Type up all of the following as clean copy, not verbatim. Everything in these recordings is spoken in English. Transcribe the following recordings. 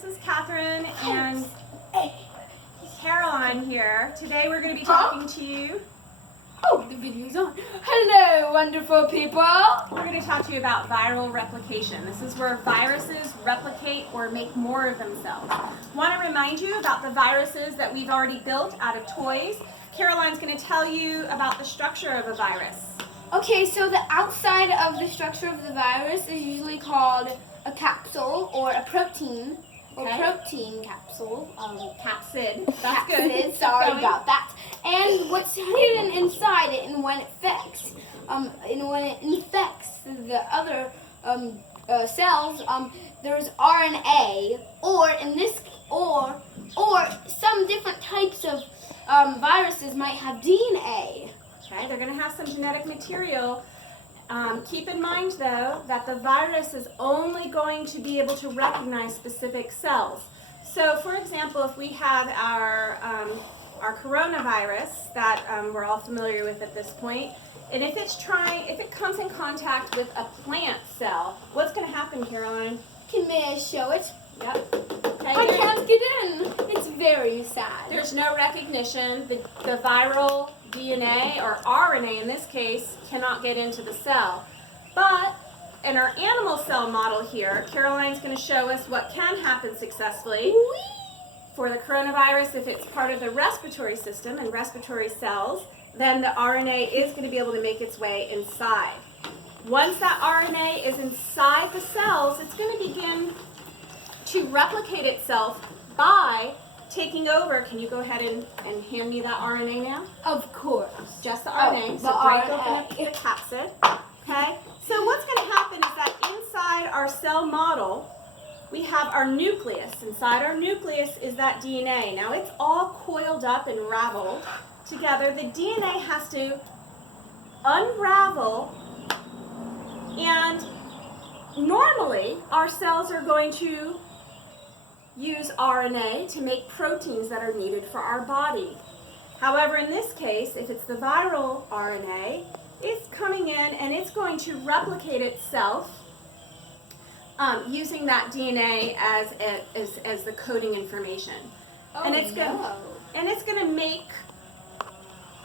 this is Catherine and Caroline here. Today we're going to be talking to you. Oh, the video's on. Hello, wonderful people. We're going to talk to you about viral replication. This is where viruses replicate or make more of themselves. I want to remind you about the viruses that we've already built out of toys. Caroline's going to tell you about the structure of a virus. Okay, so the outside of the structure of the virus is usually called a capsule or a protein. Or protein capsule. Capsid. That's Capsid, good. sorry about that. And what's hidden inside it, and when it infects the other cells, there's RNA, or some different types of viruses might have DNA. Okay, they're going to have some genetic material. Keep in mind, though, that the virus is only going to be able to recognize specific cells. So, for example, if we have our coronavirus that we're all familiar with at this point, and if it comes in contact with a plant cell, what's going to happen, Caroline? May I show it? Yep. Okay, I can't get in. It's very sad. There's no recognition. The viral DNA, or RNA in this case, cannot get into the cell. But in our animal cell model here, Caroline's going to show us what can happen successfully. For the coronavirus, if it's part of the respiratory system and respiratory cells, then the RNA is going to be able to make its way inside. Once that RNA is inside the cells, it's going to begin to replicate itself by taking over. Can you go ahead and hand me that RNA now? Of course. Just the RNA. So break open the capsid. Okay? So what's going to happen is that inside our cell model, we have our nucleus. Inside our nucleus is that DNA. Now it's all coiled up and raveled together. The DNA has to unravel, and normally our cells are going to use RNA to make proteins that are needed for our body. However, in this case, if it's the viral RNA, it's coming in and it's going to replicate itself using that DNA as the coding information. Oh, and it's going to make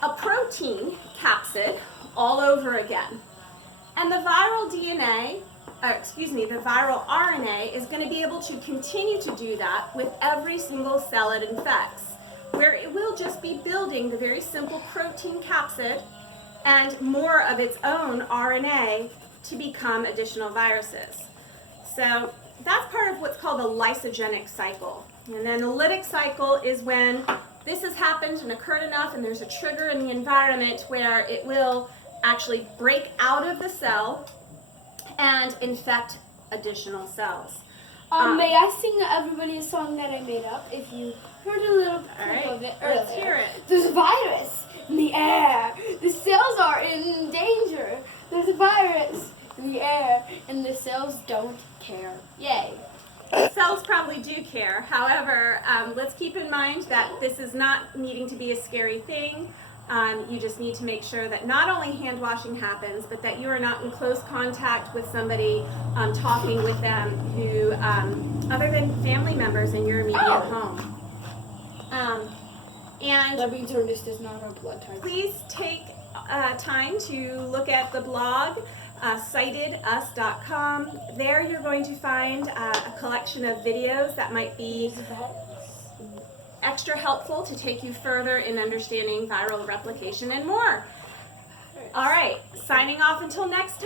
a protein capsid all over again. And the viral DNA, the viral RNA is going to be able to continue to do that with every single cell it infects, where it will just be building the very simple protein capsid and more of its own RNA to become additional viruses. So that's part of what's called the lysogenic cycle. And then the lytic cycle is when this has happened and occurred enough and there's a trigger in the environment where it will actually break out of the cell and infect additional cells. May I sing everybody a song that I made up? If you heard a little clip of it earlier. Let's hear it. There's a virus in the air. The cells are in danger. There's a virus in the air, and the cells don't care. Yay. Cells probably do care. However, let's keep in mind that this is not needing to be a scary thing. You just need to make sure that not only hand washing happens, but that you are not in close contact with somebody talking with them who, other than family members in your immediate home. And That means this does not have blood type. please take time to look at the blog, citedus.com. There you're going to find a collection of videos that might be extra helpful to take you further in understanding viral replication and more. All right, signing off until next time.